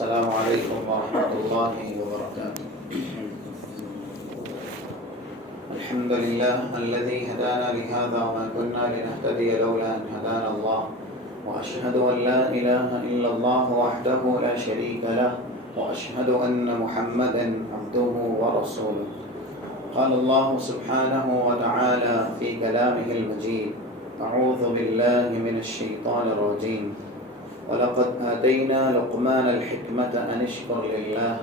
السلام علیکم ورحمۃ اللہ وبرکاتہ. الحمد للہ الذي هدانا لهذا وما كنا لنهتدي لولا أن هدانا الله وأشهد أن لا إله إلا الله وحده لا شريك له وأشهد أن محمدا عبده ورسوله. قال الله سبحانه وتعالى في كلامه المجيد أعوذ بالله من الشيطان الرجيم وَلَقَدْ آتَيْنَا لُقْمَانَ الْحِكْمَةَ أَنِ اشْكُرْ لِلَّهِ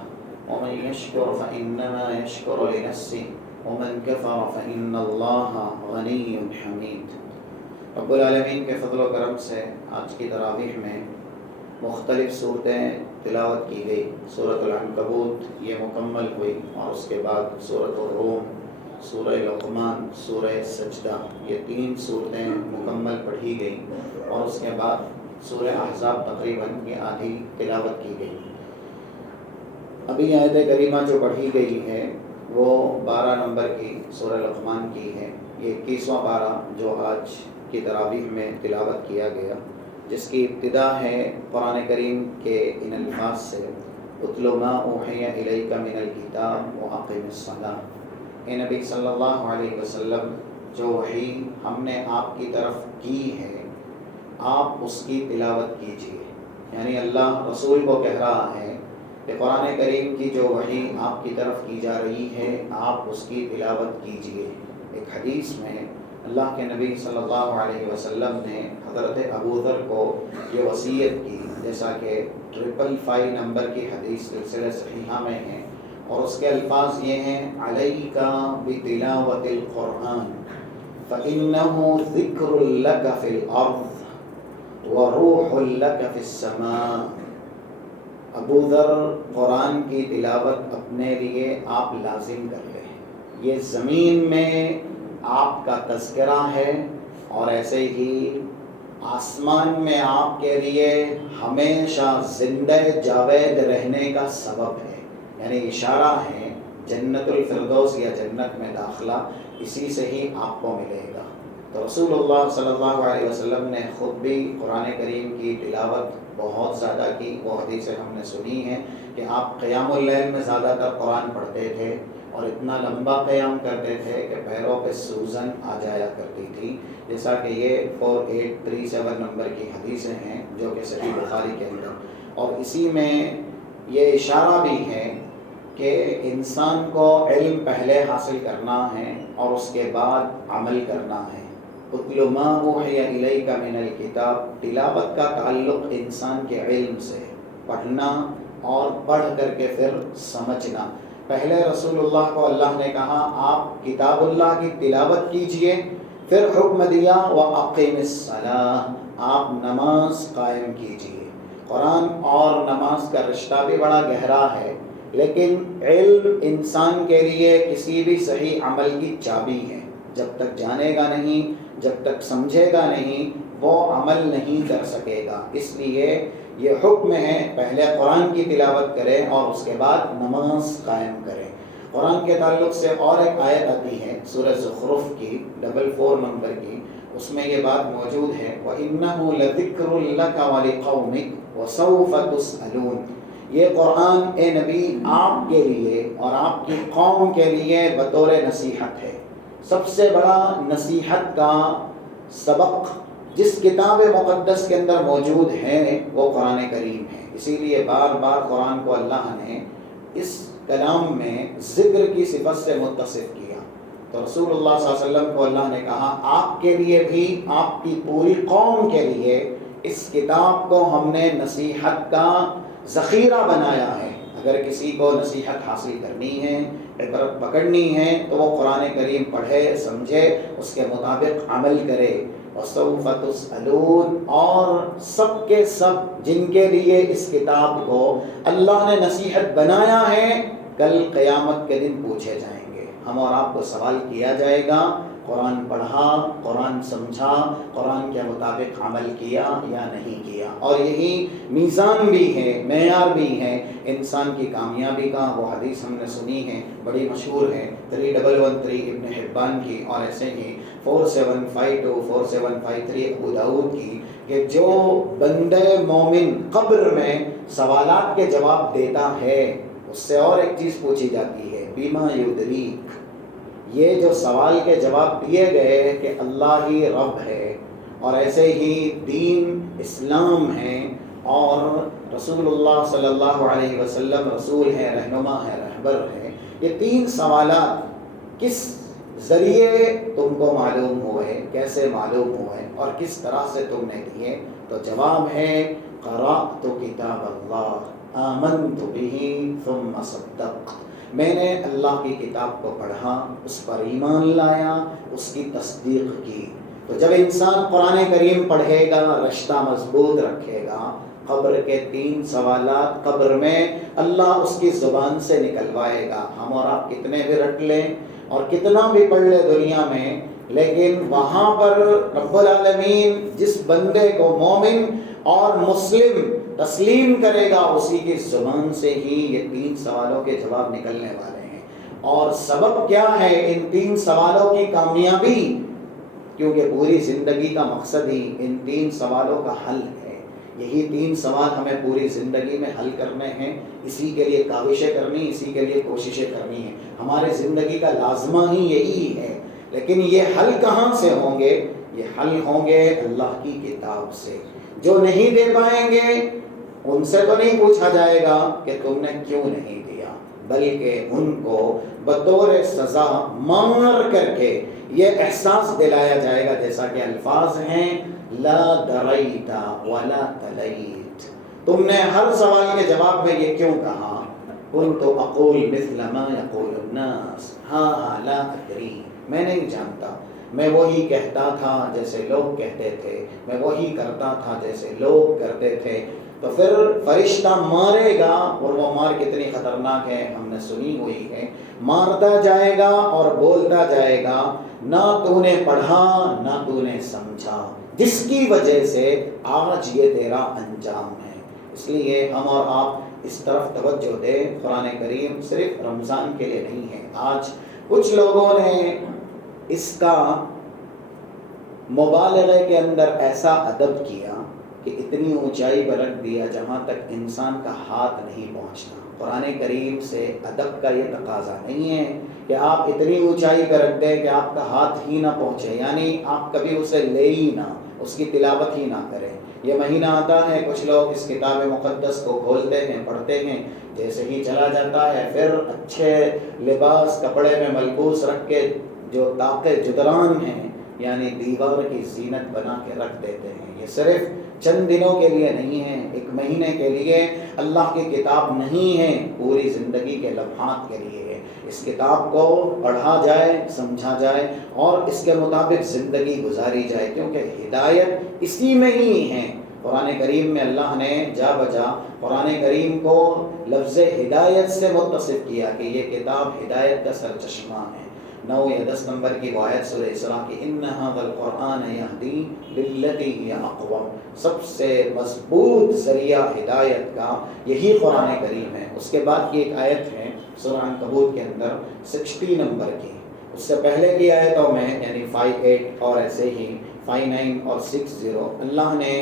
وَمَنْ يَشْكُرْ فَإِنَّمَا يَشْكُرُ لِنَفْسِهِ وَمَنْ كَفَرَ فَإِنَّ اللَّهَ غَنِيٌّ حَمِيدٌ. رب العالمین کے فضل و کرم سے آج کی تراویح میں مختلف صورتیں تلاوت کی گئی. سورۃ العنکبوت یہ مکمل ہوئی اور اس کے بعد سورۃ الروم، سورہ لقمان، سورہ سجدہ، یہ 3 صورتیں مکمل پڑھی گئیں اور اس کے بعد سورہ احزاب تقریباً یہ آدھی تلاوت کی گئی. ابھی آیت کریمہ جو پڑھی گئی ہے وہ 12 نمبر کی سورہ لقمان کی ہے. یہ 21واں پارہ جو آج کی تراویح میں تلاوت کیا گیا، جس کی ابتدا ہے قرآن کریم کے ان الفاظ سے اتل ما اوحی الیک من الکتاب واقم الصلاۃ. اے نبی صلی اللہ علیہ وسلم، جو وحی ہم نے آپ کی طرف کی ہے آپ اس کی تلاوت کیجیے. یعنی اللہ رسول کو کہہ رہا ہے کہ قرآن کریم کی جو وحی آپ کی طرف کی جا رہی ہے آپ اس کی تلاوت کیجیے. ایک حدیث میں اللہ کے نبی صلی اللہ علیہ وسلم نے حضرت ابو ذر کو یہ وصیت کی، جیسا کہ 555 نمبر کی حدیث سلسلہ صحیحہ میں ہے، اور اس کے الفاظ یہ ہیں: علیک بتلاوت القرآن فإنہ ذکر لک فی الارض وروح لک فی السماء. ابو ذر، قرآن کی تلاوت اپنے لیے آپ لازم کر لیں. یہ زمین میں آپ کا تذکرہ ہے اور ایسے ہی آسمان میں آپ کے لیے ہمیشہ زندہ جاوید رہنے کا سبب ہے. یعنی اشارہ ہے جنت الفردوس یا جنت میں داخلہ اسی سے ہی آپ کو ملے گا. تو رسول اللہ صلی اللہ علیہ وسلم نے خود بھی قرآن کریم کی تلاوت بہت زیادہ کی. وہ حدیثیں ہم نے سنی ہیں کہ آپ قیام اللیل میں زیادہ تر قرآن پڑھتے تھے اور اتنا لمبا قیام کرتے تھے کہ پیروں پہ سوزن آ جایا کرتی تھی، جیسا کہ یہ 4837 نمبر کی حدیثیں ہیں جو کہ صحیح بخاری کے اندر. اور اسی میں یہ اشارہ بھی ہے کہ انسان کو علم پہلے حاصل کرنا ہے اور اس کے بعد عمل کرنا ہے. اتل ما اوحی الیک من الکتاب، تلاوت کا تعلق انسان کے علم سے، پڑھنا اور پڑھ کر کے پھر سمجھنا. پہلے رسول اللہ کو اللہ نے کہا آپ کتاب اللہ کی تلاوت کیجئے، پھر حکم دیا وَأَقِمِ الصَّلَاةَ، آپ نماز قائم کیجئے. قرآن اور نماز کا رشتہ بھی بڑا گہرا ہے، لیکن علم انسان کے لیے کسی بھی صحیح عمل کی چابی ہے. جب تک جانے گا نہیں، جب تک سمجھے گا نہیں، وہ عمل نہیں کر سکے گا. اس لیے یہ حکم ہے پہلے قرآن کی تلاوت کریں اور اس کے بعد نماز قائم کریں. قرآن کے تعلق سے اور ایک آیت آتی ہے سورہ زخرف کی 44 نمبر کی، اس میں یہ بات موجود ہے وَإِنَّهُ لَذِكْرٌ لَكَ وَلِقَوْمِكَ وَسَوْفَ تُسْأَلُونَ. یہ قرآن اے نبی آپ کے لیے اور آپ کی قوم کے لیے بطور نصیحت ہے. سب سے بڑا نصیحت کا سبق جس کتاب مقدس کے اندر موجود ہے وہ قرآن کریم ہے. اسی لیے بار بار قرآن کو اللہ نے اس کلام میں ذکر کی صفت سے متصف کیا. تو رسول اللہ صلی اللہ علیہ وسلم کو اللہ نے کہا آپ کے لیے بھی، آپ کی پوری قوم کے لیے اس کتاب کو ہم نے نصیحت کا ذخیرہ بنایا ہے. اگر کسی کو نصیحت حاصل کرنی ہے، عبرت پکڑنی ہے، تو وہ قرآن کریم پڑھے، سمجھے، اس کے مطابق عمل کرے. وَسَوْفَ تُسْأَلُونَ، اور سب کے سب جن کے لیے اس کتاب کو اللہ نے نصیحت بنایا ہے کل قیامت کے دن پوچھے جائیں گے. ہم اور آپ کو سوال کیا جائے گا قرآن پڑھا، قرآن سمجھا، قرآن کے مطابق عمل کیا یا نہیں کیا. اور یہی میزان بھی ہے، معیار بھی ہے انسان کی کامیابی کا. وہ حدیث ہم نے سنی ہے، بڑی مشہور ہے، 3113 ابن حبان کی، اور ایسے ہی 4752 4753 ابو داؤد کی، کہ جو بندے مومن قبر میں سوالات کے جواب دیتا ہے، اس سے اور ایک چیز پوچھی جاتی ہے، بیما یدریک. یہ جو سوال کے جواب دیے گئے کہ اللہ ہی رب ہے، اور ایسے ہی دین اسلام ہے، اور رسول اللہ صلی اللہ علیہ وسلم رسول ہے، رہنما ہے، رہبر ہے، یہ 3 سوالات کس ذریعے تم کو معلوم ہوئے، کیسے معلوم ہوئے، اور کس طرح سے تم نے دیے؟ تو جواب ہے قرأت کتاب اللہ آمنت بہ ثم صدقت. میں نے اللہ کی کتاب کو پڑھا، اس پر ایمان لایا، اس کی تصدیق کی. تو جب انسان قرآن کریم پڑھے گا، رشتہ مضبوط رکھے گا، قبر کے 3 سوالات قبر میں اللہ اس کی زبان سے نکلوائے گا. ہم اور آپ کتنے بھی رٹ لیں اور کتنا بھی پڑھ لیں دنیا میں، لیکن وہاں پر رب العالمین جس بندے کو مومن اور مسلم تسلیم کرے گا، اسی کی زبان سے ہی یہ 3 سوالوں کے جواب نکلنے والے ہیں. اور سبب کیا ہے ان 3 سوالوں کی کامیابی؟ کیونکہ پوری زندگی کا مقصد ہی ان 3 سوالوں کا حل ہے. یہی 3 سوال ہمیں پوری زندگی میں حل کرنے ہیں. اسی کے لیے کاوشیں کرنی، اسی کے لیے کوششیں کرنی ہیں. ہمارے زندگی کا لازمہ ہی یہی ہے. لیکن یہ حل کہاں سے ہوں گے؟ یہ حل ہوں گے اللہ کی کتاب سے. جو نہیں دے پائیں گے ان سے تو نہیں پوچھا جائے گا کہ تم نے کیوں نہیں دیا، بلکہ ان کو بطور سزا مار کر کے یہ احساس دلایا جائے گا، جیسا کہ الفاظ ہیں لا دریت ولا تلیت. تم نے ہر سوال کے جواب میں یہ کیوں کہا؟ كنت اقول مثل ما يقول الناس ہاں لا ادری. میں نہیں جانتا، میں وہی کہتا تھا جیسے لوگ کہتے تھے، میں وہی کرتا تھا جیسے لوگ کرتے تھے. تو پھر فرشتہ مارے گا، اور وہ مار کتنی خطرناک ہے ہم نے سنی ہوئی ہے. مارتا جائے گا اور بولتا جائے گا نہ تو نے پڑھا نہ تو نے سمجھا، جس کی وجہ سے آج یہ تیرا انجام ہے. اس لیے ہم اور آپ اس طرف توجہ دیں. قرآن کریم صرف رمضان کے لیے نہیں ہے. آج کچھ لوگوں نے اس کا مبالغے کے اندر ایسا ادب کیا کہ اتنی اونچائی پر رکھ دیا جہاں تک انسان کا ہاتھ نہیں پہنچنا. قرآن کریم سے ادب کا یہ تقاضا نہیں ہے کہ آپ اتنی اونچائی پر رکھ دیں کہ آپ کا ہاتھ ہی نہ پہنچے، یعنی آپ کبھی اسے لے ہی نہ، اس کی تلاوت ہی نہ کریں. یہ مہینہ آتا ہے، کچھ لوگ اس کتاب مقدس کو کھولتے ہیں، پڑھتے ہیں، جیسے ہی چلا جاتا ہے پھر اچھے لباس کپڑے میں ملبوس رکھ کے جو طاقے جدران ہیں، یعنی دیوار کی زینت بنا کے رکھ دیتے ہیں. یہ صرف چند دنوں کے لیے نہیں ہے، 1 مہینے کے لیے اللہ کی کتاب نہیں ہے، پوری زندگی کے لمحات کے لیے ہے. اس کتاب کو پڑھا جائے، سمجھا جائے اور اس کے مطابق زندگی گزاری جائے، کیونکہ ہدایت اسی میں ہی ہے. قرآن کریم میں اللہ نے جا بجا قرآن کریم کو لفظ ہدایت سے متصف کیا کہ یہ کتاب ہدایت کا سرچشمہ ہے. 9 یا 10 نمبر کی وہ آیت سورہ اسراء کی ان ھذا القرآن یہدی للتی ہی اقوم. سب سے مضبوط ذریعہ ہدایت کا یہی قرآن کریم ہے. اس کے بعد کی ایک آیت ہے سورہ عنکبوت کے اندر 60 نمبر کی. اس سے پہلے کی آیتوں میں یعنی 58 اور ایسے ہی 59 اور 60 اللہ نے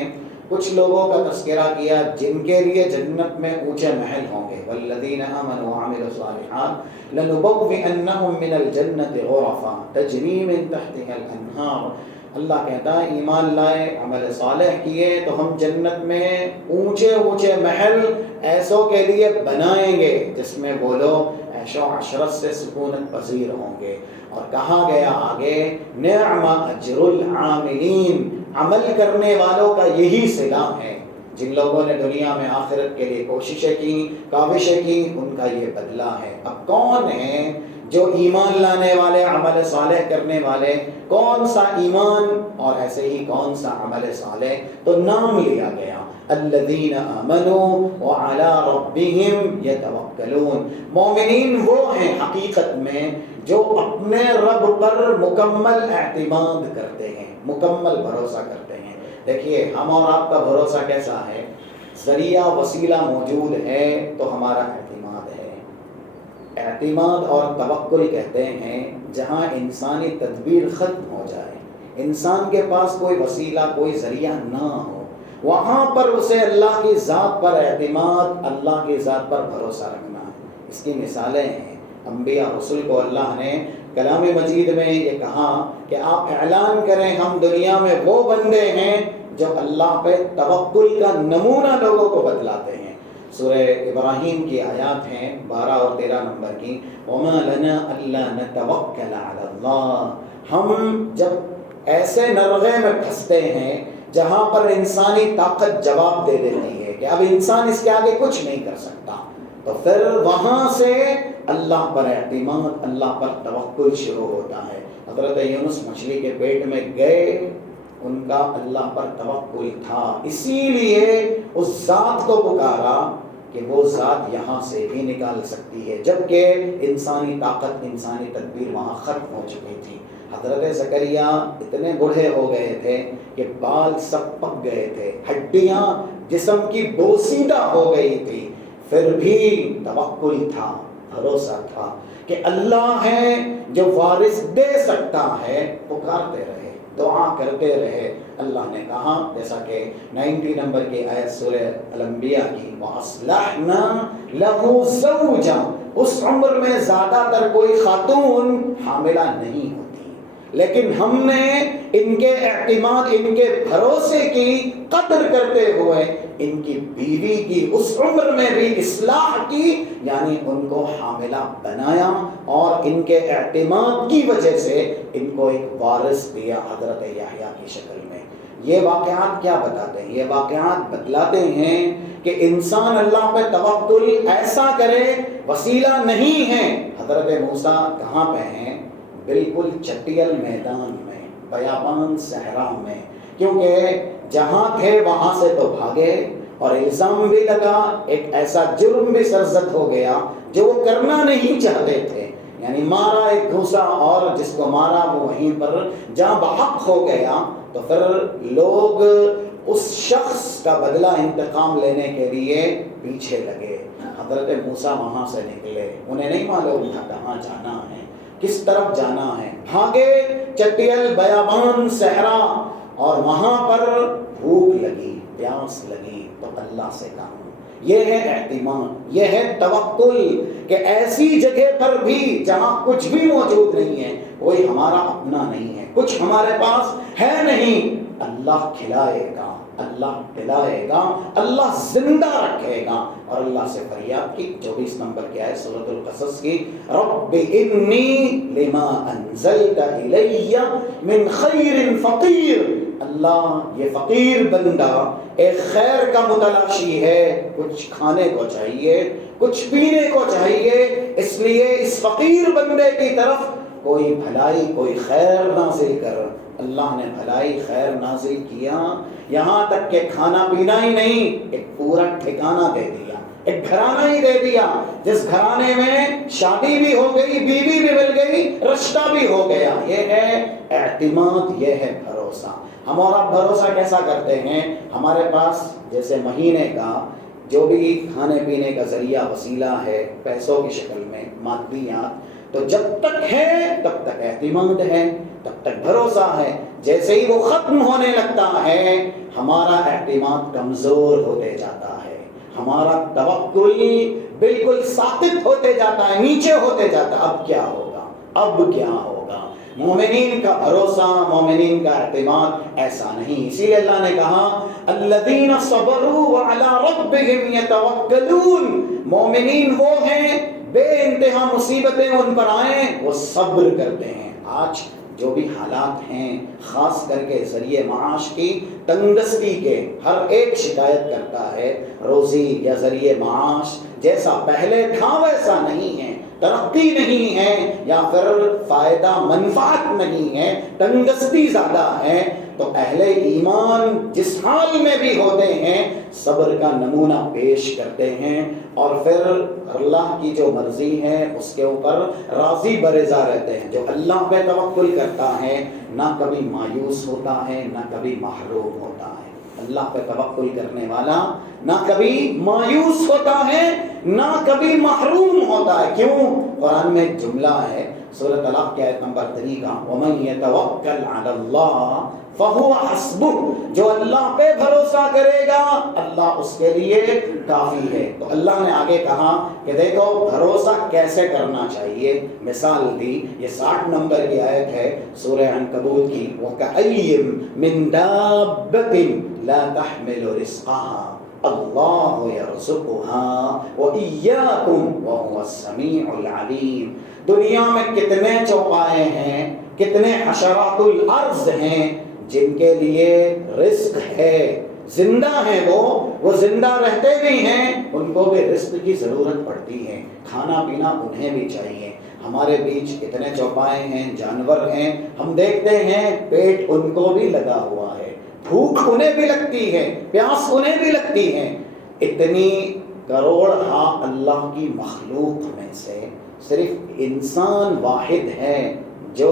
کچھ لوگوں کا تذکرہ کیا جن کے لیے جنت میں اونچے محل ہوں گے. والذین آمنوا وعملوا الصالحات لنبوئنہم من الجنت غرفا تجری من تحتها الانہار. اللہ کہتا ہے ایمان لائے، عمل صالح کیے تو ہم جنت میں اونچے اونچے محل ایسوں کے لیے بنائیں گے جس میں وہ لوگ عیش و عشرت سے سکونت پذیر ہوں گے. اور کہا گیا آگے نعم اجر العاملین، عمل کرنے والوں کا یہی صلہ ہے. جن لوگوں نے دنیا میں آخرت کے لیے کوششیں کی، کاوشیں کی، ان کا یہ بدلہ ہے. اب کون ہے جو ایمان لانے والے، عمل صالح کرنے والے؟ کون سا ایمان اور ایسے ہی کون سا عمل صالح؟ تو نام لیا گیا. الذین آمنوا وعلی ربہم یتوکلون، مومنین وہ ہیں حقیقت میں جو اپنے رب پر مکمل اعتماد کرتے ہیں، مکمل بھروسہ کرتے ہیں۔ دیکھیے ہم اور آپ کا بھروسہ کیسا ہے؟ ذریعہ وسیلہ موجود ہے تو ہمارا اعتماد ہے۔ اعتماد اور توکل کہتے ہیں جہاں انسانی تدبیر ختم ہو جائے، انسان کے پاس کوئی وسیلہ کوئی ذریعہ نہ ہو، وہاں پر اسے اللہ کی ذات پر اعتماد، اللہ کی ذات پر بھروسہ رکھنا ہے۔ اس کی مثالیں ہیں، انبیاء رسول کو اللہ نے کلام مجید میں یہ کہا کہ آپ اعلان کریں ہم دنیا میں وہ بندے ہیں جو اللہ پہ توکل کا نمونہ لوگوں کو بتلاتے ہیں۔ سورہ ابراہیم کی آیات ہیں 12 اور 13 نمبر کی، وَمَا لَنَا أَلَّا نَتَوَكَّلَ عَلَى اللَّهِ، ہم جب ایسے نرغے میں پھنستے ہیں جہاں پر انسانی طاقت جواب دے دیتی ہے کہ اب انسان اس کے آگے کچھ نہیں کر سکتا، تو پھر وہاں سے اللہ پر اعتماد، اللہ پر توکل شروع ہوتا ہے۔ حضرت یونس مچھلی کے پیٹ میں گئے، ان کا اللہ پر توکل تھا، اسی لیے اس ذات کو پکارا کہ وہ ذات یہاں سے بھی نکال سکتی ہے، جبکہ انسانی طاقت انسانی تدبیر وہاں ختم ہو چکی تھی۔ حضرت زکریا اتنے بوڑھے ہو گئے تھے کہ بال سب پک گئے تھے، ہڈیاں جسم کی بوسیدہ ہو گئی تھی، پھر بھی توکل تھا، بھروسہ تھا کہ اللہ ہے جو وارث دے سکتا ہے۔ پکارتے رہے، دعا کرتے رہے۔ اللہ نے کہا جیسا کہ 90 نمبر کی آیت سورہ الانبیاء کی، وَأَصْلَحْنَا لَهُ زَوْجًا، اس عمر میں زیادہ تر کوئی خاتون حاملہ نہیں ہوتی، لیکن ہم نے ان کے اعتماد، ان کے بھروسے کی قدر کرتے ہوئے ان کی بیوی کی اس عمر میں بھی اصلاح کی، یعنی ان کو حاملہ بنایا، اور ان کے اعتماد کی وجہ سے ان کو ایک وارث دیا حضرت یحییٰ کی شکل میں۔ یہ واقعات کیا بتاتے ہیں؟ یہ واقعات بتلاتے ہیں کہ انسان اللہ پہ توکل ایسا کرے، وسیلہ نہیں ہے۔ حضرت موسیٰ کہاں پہ ہیں؟ بالکل چٹیل میدان میں، بیابان صحرا میں، کیونکہ جہاں تھے وہاں سے تو بھاگے، اور الزام بھی لگا، ایک ایسا جرم بھی سرزد ہو گیا جو وہ کرنا نہیں چاہتے تھے، یعنی مارا ایک گھوسا، اور جس کو مارا وہ وہیں پر جاں بحق ہو گیا۔ تو پھر لوگ اس شخص کا بدلہ انتقام لینے کے لیے پیچھے لگے۔ حضرت موسیٰ وہاں سے نکلے، انہیں نہیں معلوم تھا کہاں جانا ہے، کس طرف جانا ہے، بھاگے چٹیل بیابان صحرا، اور وہاں پر بھوک لگی، پیاس لگی، تو اللہ سے کہا۔ یہ ہے اعتماد، یہ ہے توکل، کہ ایسی جگہ پر بھی جہاں کچھ بھی موجود نہیں ہے، کوئی ہمارا اپنا نہیں ہے، کچھ ہمارے پاس ہے نہیں، اللہ کھلائے گا، اللہ پلائے گا، اللہ زندہ رکھے گا۔ اور اللہ سے فریاد کی 24 نمبر کی آیت سورۃ القصص کی، رب انی لما انزلت الی من خیر فقیر، اللہ یہ فقیر بندہ ایک خیر کا متلاشی ہے، کچھ کھانے کو چاہیے، کچھ پینے کو چاہیے، اس لیے اس فقیر بندے کی طرف کوئی بھلائی کوئی خیر نازل کر۔ اللہ نے بھلائی خیر نازل کیا، یہاں تک کہ کھانا پینا ہی نہیں، ایک پورا ٹھکانہ دے دیا، ایک گھرانہ ہی دے دیا، جس گھرانے میں شادی بھی ہو گئی، بیوی بھی مل گئی، رشتہ بھی ہو گیا۔ یہ ہے اعتماد، یہ ہے بھروسہ۔ ہم اور آپ بھروسہ کیسا کرتے ہیں؟ ہمارے پاس جیسے مہینے کا جو بھی کھانے پینے کا ذریعہ وسیلہ ہے، پیسوں کی شکل میں، مادیات، تو جب تک ہے تب تک اعتماد ہے، تب تک بھروسہ ہے۔ جیسے ہی وہ ختم ہونے لگتا ہے، ہمارا اعتماد کمزور ہوتے جاتا ہے، ہمارا توکل بالکل ساقط ہوتے جاتا ہے، نیچے ہوتے جاتا ہے۔ اب کیا ہوگا؟ اب کیا ہوگا؟ مومنین کا بھروسہ، مومنین کا اعتماد ایسا نہیں۔ اسی لیے اللہ نے کہا الذین صبروا وعلی ربہم یتوکلون، مومنین وہ ہیں بے انتہا مصیبتیں ان پر آئیں وہ صبر کرتے ہیں۔ آج جو بھی حالات ہیں، خاص کر کے ذریعے معاش کی تنگدستی کے، ہر ایک شکایت کرتا ہے روزی یا ذریعے معاش جیسا پہلے تھا ویسا نہیں ہے، ترقی نہیں ہے، یا پھر فائدہ منفعت نہیں ہے، تنگدستی زیادہ ہے۔ تو اہل ایمان جس حال میں بھی ہوتے ہیں صبر کا نمونہ پیش کرتے ہیں، اور پھر اللہ کی جو مرضی ہے اس کے اوپر راضی برضا رہتے ہیں۔ جو اللہ پہ توکل کرتا ہے نہ کبھی مایوس ہوتا ہے نہ کبھی محروم ہوتا ہے۔ اللہ پہ توکل کرنے والا نہ کبھی مایوس ہوتا ہے نہ کبھی محروم ہوتا ہے۔ کیوں؟ قرآن میں ایک جملہ ہے سورۃ طلاق کی آیت نمبر 3 کا، وَمَن يَتَوَكَّلْ عَلَى اللَّهِ فَهُوَ حَسْبُهُ، جو اللہ پہ بھروسہ کرے گا اللہ اس کے لیے کافی ہے۔ تو اللہ نے آگے کہا کہ دیکھو بھروسہ کیسے کرنا چاہیے، مثال دی، یہ 60 نمبر کی آیت ہے سورہ عنکبوت کی، وَكَأَيٍّ مِّن دَابَّةٍ لَا تَحْمِلُ رِزْقَهَا اللہ یرزقها وإیاکم وهو السمیع العلیم۔ دنیا میں کتنے چوپائے ہیں، کتنے حشرات الارض ہیں جن کے لیے رزق ہے، زندہ ہیں، وہ زندہ رہتے بھی ہیں، ان کو بھی رزق کی ضرورت پڑتی ہے، کھانا پینا انہیں بھی چاہیے۔ ہمارے بیچ اتنے چوپائے ہیں، جانور ہیں، ہم دیکھتے ہیں پیٹ ان کو بھی لگا ہوا ہے، بھوک انہیں بھی لگتی ہے، پیاس انہیں بھی لگتی ہے۔ اتنی کروڑ اللہ کی مخلوق میں سے صرف انسان واحد ہے جو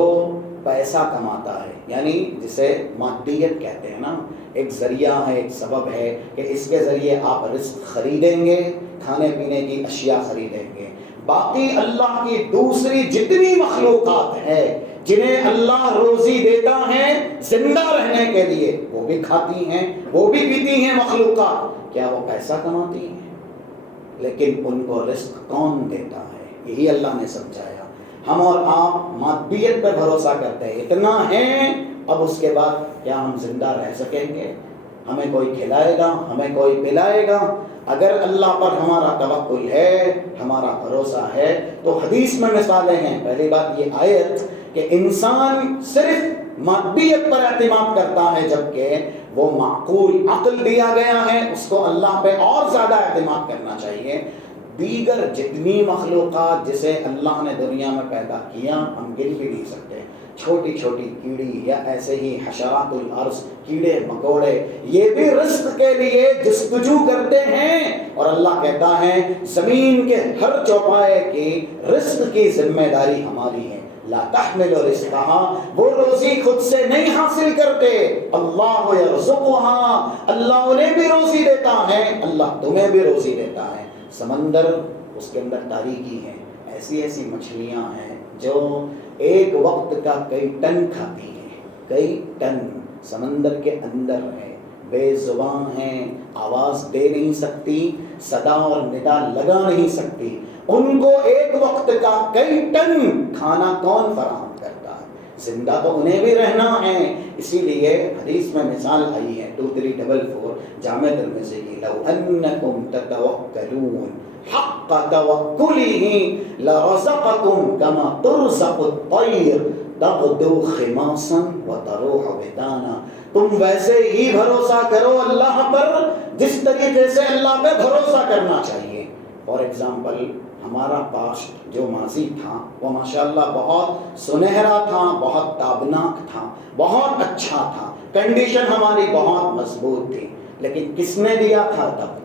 پیسہ کماتا ہے، یعنی جسے مادیت کہتے ہیں نا، ایک ذریعہ ہے، ایک سبب ہے کہ اس کے ذریعے آپ رزق خریدیں گے، کھانے پینے کی اشیاء خریدیں گے۔ باقی اللہ کی دوسری جتنی مخلوقات ہے جنہیں اللہ روزی دیتا ہے زندہ رہنے کے لیے، وہ بھی کھاتی ہیں، وہ بھی پیتی ہیں مخلوقات، کیا وہ پیسہ کماتی ہیں؟ لیکن ان کو رزق کون دیتا ہے؟ یہی اللہ نے سمجھایا۔ ہم اور آپ مادیت پہ بھروسہ کرتے ہیں، اتنا ہے، اب اس کے بعد کیا ہم زندہ رہ سکیں گے؟ ہمیں کوئی کھلائے گا، ہمیں کوئی پلائے گا؟ اگر اللہ پر ہمارا توکل ہے، ہمارا بھروسہ ہے، تو حدیث میں مثالیں ہیں۔ پہلی بات یہ آیت کہ انسان صرف مادیت پر اعتماد کرتا ہے، جبکہ وہ معقول عقل دیا گیا ہے، اس کو اللہ پہ اور زیادہ اعتماد کرنا چاہیے۔ دیگر جتنی مخلوقات جسے اللہ نے دنیا میں پیدا کیا ہم گن بھی نہیں سکتے، چھوٹی چھوٹی کیڑی یا ایسے ہی حشرات الارض، کیڑے مکوڑے، یہ بھی رزق کے لیے جستجو کرتے ہیں، اور اللہ کہتا ہے زمین کے ہر چوپائے کی رزق کی ذمہ داری ہماری ہے۔ لا تحمل رزقها، وہ روزی خود سے نہیں حاصل کرتے، اللہ یرزقها، اللہ انہیں بھی روزی دیتا ہے، اللہ تمہیں بھی روزی دیتا ہے۔ سمندر، اس کے اندر تاریکی ہے، ایسی ایسی مچھلیاں ہیں جو ایک وقت کا کئی ٹن کھاتی ہیں، کئی ٹن سمندر کے اندر ہے، بے زبان ہیں، آواز دے نہیں سکتی، صدا اور ندا لگا نہیں سکتی، ان کو ایک وقت کا کئی ٹن کھانا کون فراہم کرتا ہے؟ زندہ تو انہیں بھی رہنا ہے۔ اسی لیے حدیث میں مثال آئی ہے 2344 جامع ترمذی کی، لو انکم تتوکلون حق توکلہ لرزقکم کما ترزق الطیر تغدو خماصا وتروح بطانا، تم ویسے ہی بھروسہ کرو اللہ پر جس طریقے سے اللہ پہ بھروسہ کرنا چاہیے۔ فار ایگزامپل، ہمارا پاسٹ جو ماضی تھا وہ ماشاءاللہ بہت سنہرا تھا، بہت تابناک تھا، بہت اچھا تھا، کنڈیشن ہماری بہت مضبوط تھی، لیکن کس نے دیا تھا؟ تب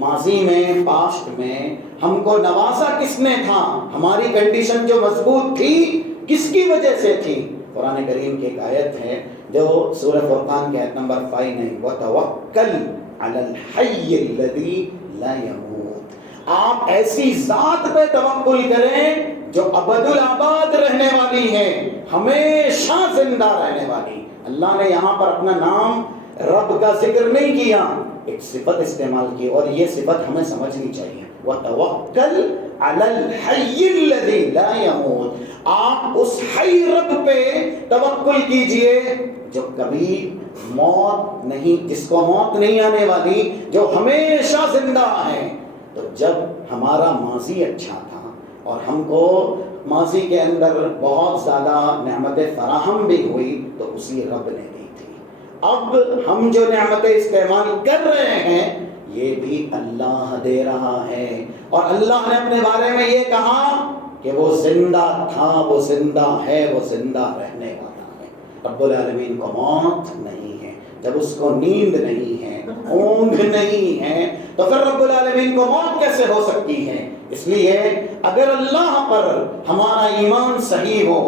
ماضی میں، پاسٹ میں ہم کو نوازا کس نے تھا؟ ہماری کنڈیشن جو مضبوط تھی کس کی وجہ سے تھی؟ قرآن کریم کی ایک آیت ہے جو سورہ فرقان کی آیت نمبر 5 ہے، وَتَوَكَّلْ عَلَى الْحَيِّ الَّذِي لَا يَمُوتُ، آپ ایسی ذات پہ توکل کریں جو ابد الآباد رہنے والی ہے، ہمیشہ زندہ رہنے والی۔ اللہ نے یہاں پر اپنا نام رب کا ذکر نہیں کیا، ایک صفت استعمال کی، اور یہ صفت ہمیں سمجھنی چاہیے، وَتَوَكَّلْ عَلَى الْحَيِّ الَّذِي لَا يَمُوتُ، آپ اس حی رب پہ توکل کیجئے جو کبھی موت نہیں، جس کو موت نہیں آنے والی، جو ہمیشہ زندہ ہے۔ تو جب ہمارا ماضی اچھا تھا اور ہم کو ماضی کے اندر بہت زیادہ نعمتیں فراہم بھی ہوئی تو اسی رب نے دی تھی، اب ہم جو نعمتیں استعمال کر رہے ہیں یہ بھی اللہ دے رہا ہے، اور اللہ نے اپنے بارے میں یہ کہا کہ وہ زندہ تھا، وہ زندہ ہے، وہ زندہ رہنے والا ہے۔ رب العالمین کو موت نہیں ہے، جب اس کو نیند نہیں ہے، اونگ نہیں ہے، تو پھر رب العالمین کو موت کیسے ہو سکتی ہے؟ اس لیے اگر اللہ پر ہمارا ایمان صحیح ہو،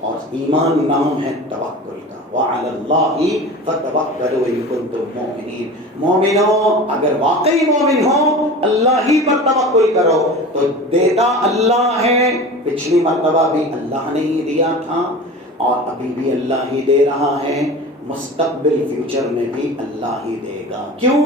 اور ایمان نام ہے توکل کا، وعلی اللہ فتوکلوا ان کنتم مؤمنین، مومنوں اگر واقعی مومن ہو اللہ ہی پر توکل کرو تو دیتا اللہ ہے، پچھلی مرتبہ بھی اللہ نے ہی دیا تھا اور ابھی بھی اللہ ہی دے رہا ہے، مستقبل فیوچر میں بھی اللہ ہی دے گا۔ کیوں؟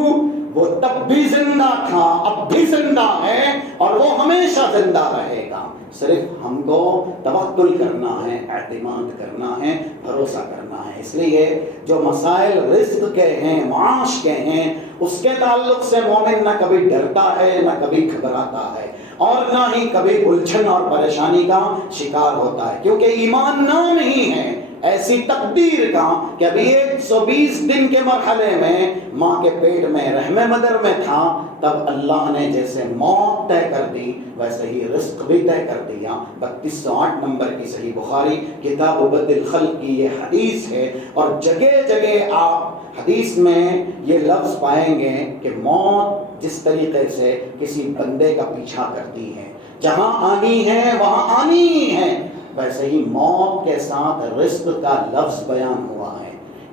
وہ تب بھی زندہ تھا، اب بھی زندہ ہے اور وہ ہمیشہ زندہ رہے گا۔ صرف ہم کو توکل کرنا ہے، اعتماد کرنا ہے، بھروسہ کرنا ہے۔ اس لیے جو مسائل رزق کے ہیں، معاش کے ہیں، اس کے تعلق سے مومن نہ کبھی ڈرتا ہے، نہ کبھی گھبراتا ہے، اور نہ ہی کبھی الجھن اور پریشانی کا شکار ہوتا ہے، کیونکہ ایمان نام ہی ہے ایسی تقدیر کا کہ ابھی 120 دن کے مرحلے میں ماں کے پیٹ میں رحم مدر میں تھا، تب اللہ نے جیسے موت طے کر دی ویسے ہی رزق بھی طے کر دیا۔ 3208 نمبر کی صحیح بخاری کتاب بدء الخلق کی یہ حدیث ہے، اور جگہ جگہ آپ حدیث میں یہ لفظ پائیں گے کہ موت جس طریقے سے کسی بندے کا پیچھا کرتی ہے، جہاں آنی ہے وہاں آنی ہی ہے، ویسے ہی موت کے ساتھ رزق کا لفظ بیان ہوا ہے۔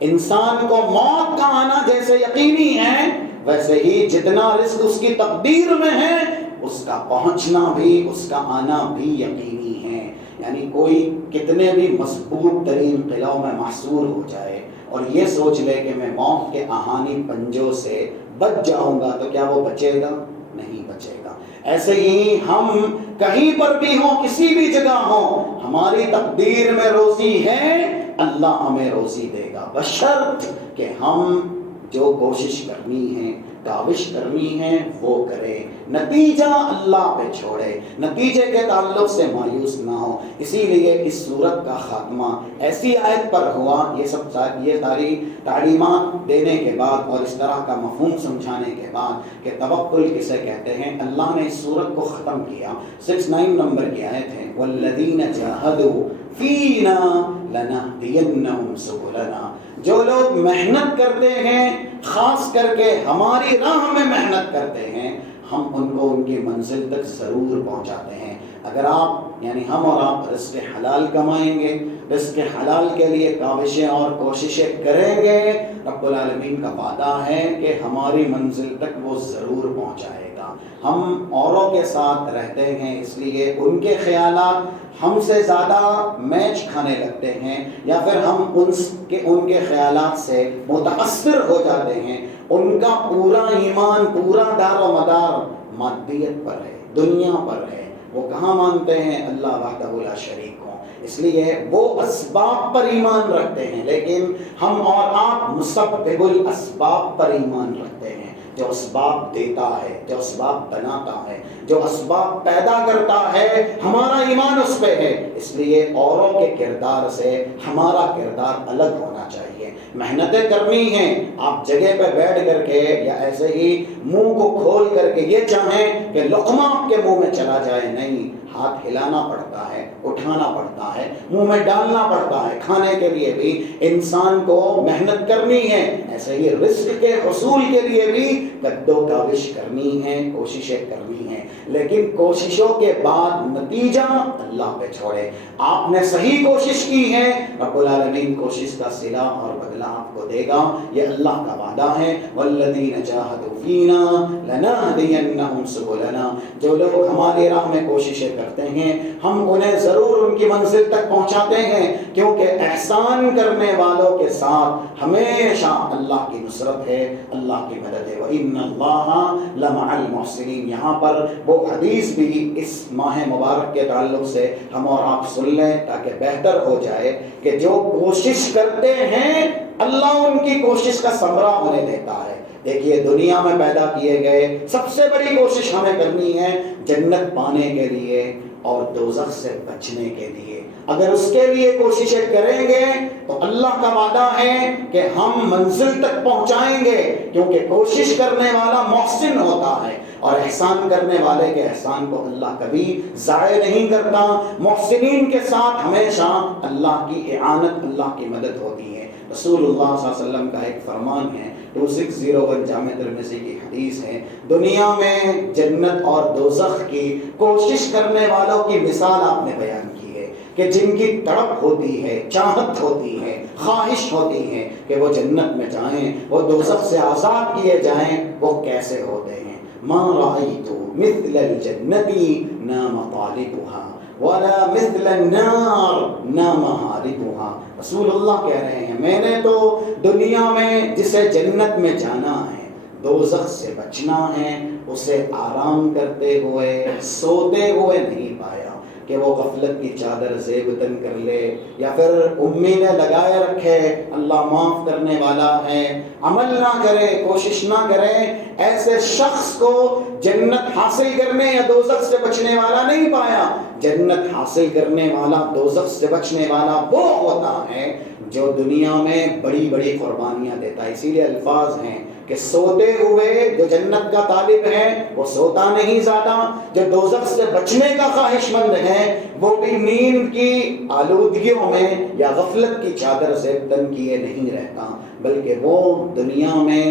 انسان کو موت کا آنا جیسے یقینی ہے، ویسے ہی جتنا رزق اس کی تقدیر میں ہے اس کا پہنچنا بھی، اس کا آنا بھی یقینی ہے۔ یعنی کوئی کتنے بھی مضبوط ترین قلعوں میں محصور ہو جائے اور یہ سوچ لے کہ میں موت کے آہانی پنجوں سے بچ جاؤں گا، تو کیا وہ بچے گا؟ نہیں بچے گا۔ ایسے ہی ہم کہیں پر بھی ہوں، کسی بھی جگہ ہوں، ہماری تقدیر میں روزی ہے، اللہ ہمیں روزی دے گا، بشرط کہ ہم جو کوشش کرنی ہے، کاوش کرنی ہے وہ کرے، نتیجہ اللہ پہ چھوڑے، نتیجے کے تعلق سے مایوس نہ ہو۔ اسی لیے اس سورت کا خاتمہ ایسی آیت پر ہوا، یہ ساری تعلیمات دینے کے بعد اور اس طرح کا مفہوم سمجھانے کے بعد کہ توکل کسے کہتے ہیں، اللہ نے اس سورت کو ختم کیا۔ 69 نمبر کی آیت ہے، وَالَّذِينَ جَاهَدُوا فِينَا لَنَهْدِيَنَّهُمْ سُبُلَنَا، جو لوگ محنت کرتے ہیں، خاص کر کے ہماری راہ میں محنت کرتے ہیں، ہم ان کو ان کی منزل تک ضرور پہنچاتے ہیں۔ اگر آپ یعنی ہم اور آپ رزق حلال کمائیں گے، رزق حلال کے لیے کاوشیں اور کوششیں کریں گے، رب العالمین کا وعدہ ہے کہ ہماری منزل تک وہ ضرور پہنچائے گا۔ ہم اوروں کے ساتھ رہتے ہیں، اس لیے ان کے خیالات ہم سے زیادہ میچ کھانے لگتے ہیں، یا پھر ہم ان کے خیالات سے متاثر ہو جاتے ہیں۔ ان کا پورا ایمان، پورا دار و مدار مادیت پر ہے، دنیا پر ہے۔ وہ کہاں مانتے ہیں اللہ وحدہ لا شریک کو، اس لیے وہ اسباب پر ایمان رکھتے ہیں، لیکن ہم اور آپ مسبب الاسباب پر ایمان رکھتے ہیں۔ جو اسباب دیتا ہے، جو اسباب بناتا ہے، جو اسباب پیدا کرتا ہے، ہمارا ایمان اس پہ ہے۔ اس لیے اوروں کے کردار سے ہمارا کردار الگ ہونا چاہیے۔ محنتیں کرنی ہیں، آپ جگہ پہ بیٹھ کر کے یا ایسے ہی منہ کو کھول کر کے یہ چاہیں کہ لقمہ آپ کے منہ میں چلا جائے، نہیں، ہاتھ ہلانا پڑتا ہے، اٹھانا پڑتا ہے، منہ میں ڈالنا پڑتا ہے۔ کھانے کے لیے بھی انسان کو محنت کرنی ہے، ایسے ہی رزق کے حصول کے لیے بھی قد و کاوش کرنی ہے، کوششیں کرنی ہیں، لیکن کوششوں کے بعد نتیجہ اللہ پہ چھوڑے۔ آپ نے صحیح کوشش کی ہے، رب العالمین کوشش کا صلہ اور بدلہ آپ کو دے گا، یہ اللہ کا وعدہ ہے۔ والذین جاہدوا فینا لنہدینہم سبلنا، جو لوگ ہماری راہ میں کوششیں کرتے ہیں ہم انہیں ضرور ان کی منزل تک پہنچاتے ہیں، کیونکہ احسان کرنے والوں کے ساتھ ہمیشہ اللہ کی نصرت ہے، اللہ کی مدد ہے۔ وَإِنَّ اللَّهَ لَمَعَ الْمُحْسِنِينَ، یہاں پر وہ حدیث بھی اس ماہ مبارک کے تعلق سے ہم اور آپ سن لیں تاکہ بہتر ہو جائے کہ جو کوشش کرتے ہیں اللہ ان کی کوشش کا ثمرہ انہیں دیتا ہے۔ دیکھیے دنیا میں پیدا کیے گئے سب سے بڑی کوشش ہمیں کرنی ہے جنت پانے کے لیے اور دوزخ سے بچنے کے لیے. اگر اس کے لیے کوششیں کریں گے تو اللہ کا وعدہ ہے کہ ہم منزل تک پہنچائیں گے، کیونکہ کوشش کرنے والا محسن ہوتا ہے اور احسان کرنے والے کے احسان کو اللہ کبھی ضائع نہیں کرتا. محسنین کے ساتھ ہمیشہ اللہ کی اعانت، اللہ کی مدد ہوتی ہے. رسول اللہ صلی اللہ علیہ وسلم کا ایک فرمان ہے، 2601 جامع ترمذی کی حدیث ہے، دنیا میں جنت اور دوزخ کی کوشش کرنے والوں کی مثال آپ نے بیان کی ہے کہ جن کی تڑپ ہوتی ہے، چاہت ہوتی ہے، خواہش ہوتی ہے کہ وہ جنت میں جائیں، وہ دوزخ سے آزاد کیے جائیں، وہ کیسے ہوتے ہیں. ما رأيت مثل الجنة نام طالبها ولا مثل النار نام هاربها. رسول اللہ کہہ رہے ہیں میں نے تو دنیا میں جسے جنت میں جانا ہے، دوزخ سے بچنا ہے، اسے آرام کرتے ہوئے، سوتے ہوئے نہیں پایا کہ وہ غفلت کی چادر زیب تن کر لے یا پھر امیدیں لگائے رکھے اللہ معاف کرنے والا ہے، عمل نہ کرے، کوشش نہ کرے. ایسے شخص کو جنت حاصل کرنے یا دوزخ سے بچنے والا نہیں پایا. جنت حاصل کرنے والا، دوزخ سے بچنے والا وہ ہوتا ہے جو دنیا میں بڑی بڑی قربانیاں دیتا ہے. اسی لیے الفاظ ہیں کہ سوتے ہوئے جو جنت کا طالب ہے وہ سوتا نہیں زیادہ، جو دوزخ سے بچنے کا خواہش مند ہے وہ بھی نیند کی آلودگیوں میں یا غفلت کی چادر سے تن کیے نہیں رہتا، بلکہ وہ دنیا میں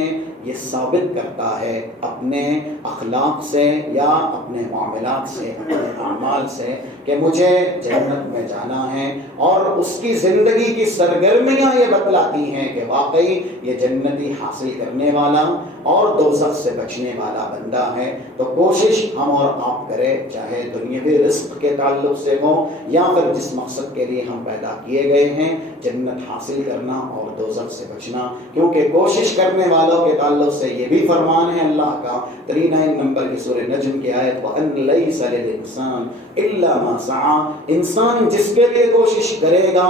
یہ ثابت کرتا ہے اپنے اخلاق سے یا اپنے معاملات سے، اپنے اعمال سے کہ مجھے جنت میں جانا ہے. اور اس کی زندگی کی سرگرمیاں یہ بتلاتی ہیں کہ واقعی یہ جنتی حاصل کرنے والا اور دوزخ سے بچنے والا بندہ ہے. تو کوشش ہم اور آپ کریں، چاہے دنیاوی رزق کے تعلق سے ہو یا پھر جس مقصد کے لیے ہم پیدا کیے گئے ہیں، جنت حاصل کرنا اور دوزخ سے بچنا. کیونکہ کوشش کرنے والوں کے تعلق سے یہ بھی فرمان ہے اللہ کا 39 نمبر کی سورہ نجم کی آیت وَأَنْ لَيْسَ لِلْإِنسَانِ إِلَّا مَا سَعَى. انسان جس کے لیے کوشش کرے گا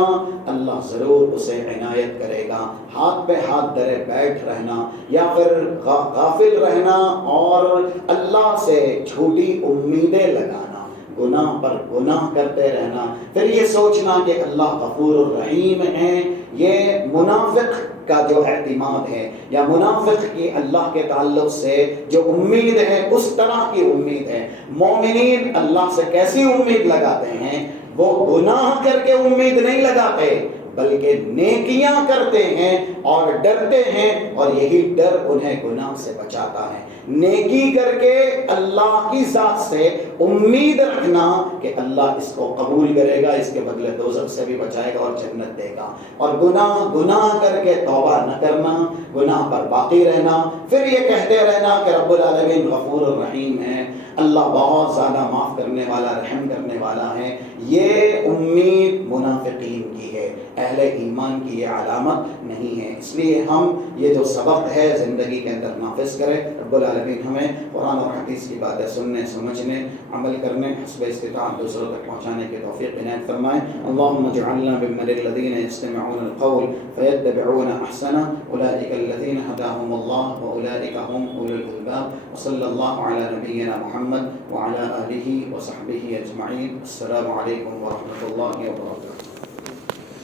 اللہ ضرور اسے عنایت کرے گا. ہاتھ پہ ہاتھ دھرے بیٹھ رہنا یا پھر غافل رہنا اور اللہ سے جھوٹی امیدیں لگانا، گناہ پر گناہ کرتے رہنا، پھر یہ سوچنا کہ اللہ غفور الرحیم ہے، یہ منافق کا جو اعتماد ہے یا منافق کی اللہ کے تعلق سے جو امید ہے اس طرح کی امید ہے. مومنین اللہ سے کیسی امید لگاتے ہیں؟ وہ گناہ کر کے امید نہیں لگاتے بلکہ نیکیاں کرتے ہیں اور ڈرتے ہیں، اور یہی ڈر انہیں گناہ سے بچاتا ہے. نیکی کر کے اللہ کی ذات سے امید رکھنا کہ اللہ اس کو قبول کرے گا، اس کے بدلے دوزخ سے بھی بچائے گا اور جنت دے گا. اور گناہ کر کے توبہ نہ کرنا، گناہ پر باقی رہنا، پھر یہ کہتے رہنا کہ رب العالمین غفور الرحیم ہے، اللہ بہت زیادہ معاف کرنے والا، رحم کرنے والا ہے. یہ امید منافقین کی ہے، اہل ایمان کی یہ علامت نہیں ہے. اس لیے ہم یہ جو سبق ہے زندگی کے اندر نافذ کریں. رب العالمین ہمیں قرآن اور حدیث کی باتیں سننے، سمجھنے، عمل کرنے، حسب استطاعت دوسروں تک پہنچانے کی توفیق عنایت فرمائے. اللهم اجعلنا ممن الذين يستمعون القول فيتبعون احسنه اولئك الذين هداهم الله واولئك هم اولو الالباب. وصلى الله على نبينا محمد وعلى اله وصحبه اجمعين. السلام عليكم ورحمة الله وبركاته.